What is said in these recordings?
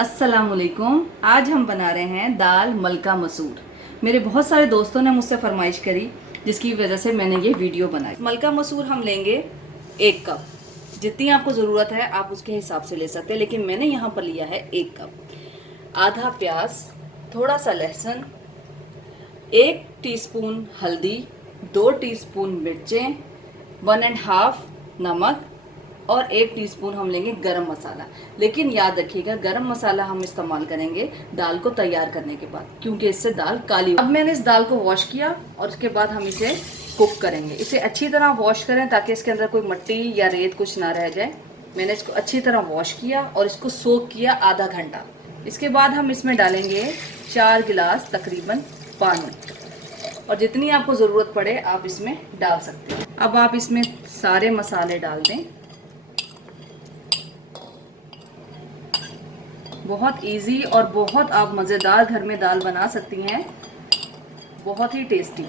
अस्सलामुअलैकुम। आज हम बना रहे हैं दाल मलका मसूर। मेरे बहुत सारे दोस्तों ने मुझसे फरमाइश करी, जिसकी वजह से मैंने ये वीडियो बनाई। मलका मसूर हम लेंगे 1 कप। जितनी आपको ज़रूरत है आप उसके हिसाब से ले सकते हैं, लेकिन मैंने यहाँ पर लिया है 1 कप। आधा प्याज, थोड़ा सा लहसुन, 1 टीस्पून हल्दी, 2 टीस्पून मिर्चें, 1.5 नमक और 1 टीस्पून हम लेंगे गरम मसाला। लेकिन याद रखिएगा, गरम मसाला हम इस्तेमाल करेंगे दाल को तैयार करने के बाद, क्योंकि इससे दाल काली। अब मैंने इस दाल को वॉश किया और उसके बाद हम इसे कुक करेंगे। इसे अच्छी तरह वॉश करें ताकि इसके अंदर कोई मिट्टी या रेत कुछ ना रह जाए। मैंने इसको अच्छी तरह वॉश किया और इसको सोक किया आधा घंटा। इसके बाद हम इसमें डालेंगे 4 गिलास तकरीबन पानी, और जितनी आपको ज़रूरत पड़े आप इसमें डाल सकते हैं। अब आप इसमें सारे मसाले डाल दें। बहुत इजी और बहुत आप मज़ेदार घर में दाल बना सकती हैं, बहुत ही टेस्टी,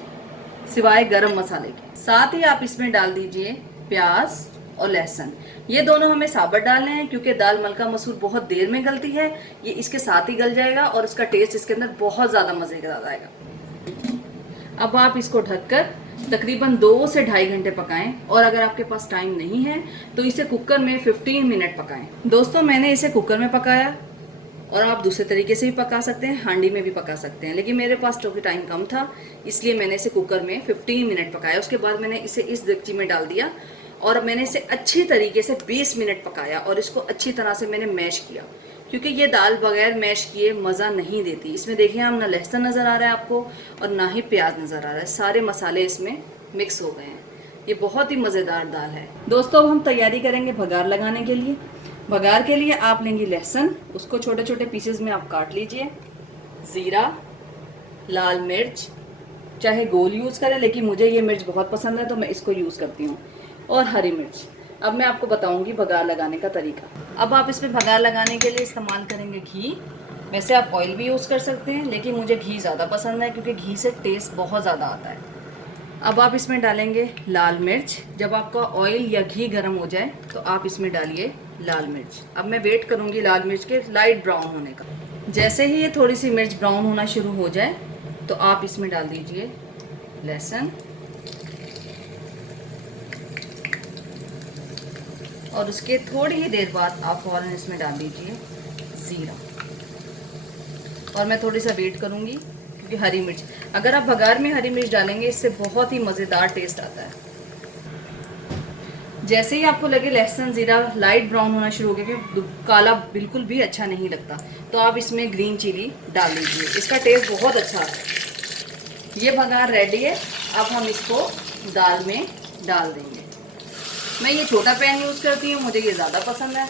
सिवाय गरम मसाले के। साथ ही आप इसमें डाल दीजिए प्याज और लहसुन। ये दोनों हमें साबुत डालने हैं, क्योंकि दाल मलका मसूर बहुत देर में गलती है। ये इसके साथ ही गल जाएगा और इसका टेस्ट इसके अंदर बहुत ज़्यादा मज़ेदार आएगा। अब आप इसको ढककर तकरीबन 2 से ढाई घंटे पकाएं, और अगर आपके पास टाइम नहीं है तो इसे कुकर में 15 मिनट पकाएं। दोस्तों, मैंने इसे कुकर में पकाया, और आप दूसरे तरीके से भी पका सकते हैं, हांडी में भी पका सकते हैं, लेकिन मेरे पास चूँकि टाइम कम था इसलिए मैंने इसे कुकर में 15 मिनट पकाया। उसके बाद मैंने इसे इस डेगची में डाल दिया और मैंने इसे अच्छी तरीके से 20 मिनट पकाया, और इसको अच्छी तरह से मैंने मैश किया, क्योंकि ये दाल बगैर मैश किए मज़ा नहीं देती। इसमें देखिए, हम ना लहसुन नज़र आ रहा है आपको और ना ही प्याज नज़र आ रहा है, सारे मसाले इसमें मिक्स हो गए हैं। ये बहुत ही मज़ेदार दाल है। दोस्तों, अब हम तैयारी करेंगे भगार लगाने के लिए। भगार के लिए आप लेंगे लहसुन, उसको छोटे छोटे पीसेस में आप काट लीजिए। ज़ीरा, लाल मिर्च, चाहे गोल यूज़ करें, लेकिन मुझे ये मिर्च बहुत पसंद है तो मैं इसको यूज़ करती हूँ, और हरी मिर्च। अब मैं आपको बताऊंगी भगार लगाने का तरीका। अब आप इसमें भगार लगाने के लिए इस्तेमाल करेंगे घी। वैसे आप ऑयल भी यूज़ कर सकते हैं, लेकिन मुझे घी ज़्यादा पसंद है क्योंकि घी से टेस्ट बहुत ज़्यादा आता है। अब आप इसमें डालेंगे लाल मिर्च। जब आपका ऑयल या घी गर्म हो जाए तो आप इसमें डालिए लाल मिर्च। अब मैं वेट करूंगी लाल मिर्च के लाइट ब्राउन होने का। जैसे ही ये थोड़ी सी मिर्च ब्राउन होना शुरू हो जाए तो आप इसमें डाल दीजिए लहसुन, और उसके थोड़ी ही देर बाद आप फौरन इसमें डाल दीजिए ज़ीरा। और मैं थोड़ी सा वेट करूंगी, क्योंकि हरी मिर्च, अगर आप भगार में हरी मिर्च डालेंगे इससे बहुत ही मज़ेदार टेस्ट आता है। जैसे ही आपको लगे लहसुन ज़ीरा लाइट ब्राउन होना शुरू हो गया, कि काला बिल्कुल भी अच्छा नहीं लगता, तो आप इसमें ग्रीन चिली डाल दीजिए। इसका टेस्ट बहुत अच्छा आता है। ये भगार रेडी है। अब हम इसको दाल में डाल देंगे। मैं ये छोटा पैन यूज़ करती हूँ, मुझे ये ज़्यादा पसंद है।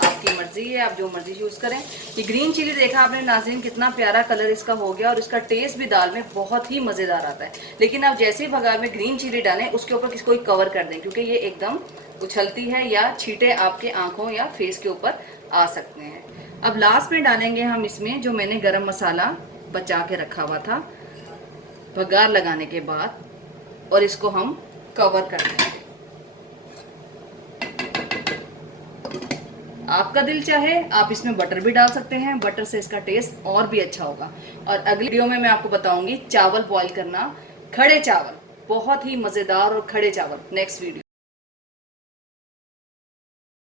आपकी मर्ज़ी है, आप जो मर्ज़ी यूज़ करें। ये ग्रीन चिली देखा आपने नाज़रीन, कितना प्यारा कलर इसका हो गया, और इसका टेस्ट भी दाल में बहुत ही मज़ेदार आता है। लेकिन आप जैसे ही भगार में ग्रीन चिली डालें उसके ऊपर कोई कवर कर दें, क्योंकि ये एकदम उछलती है या छींटे आपके आँखों या फेस के ऊपर आ सकते हैं। अब लास्ट में डालेंगे हम इसमें जो मैंने गरम मसाला बचा के रखा हुआ था भगार लगाने के बाद, और इसको हम कवर कर देंगे। आपका दिल चाहे आप इसमें बटर भी डाल सकते हैं, बटर से इसका टेस्ट और भी अच्छा होगा। और अगली वीडियो में मैं आपको बताऊंगी चावल बॉईल करना, खड़े चावल, बहुत ही मज़ेदार और खड़े चावल। Next video.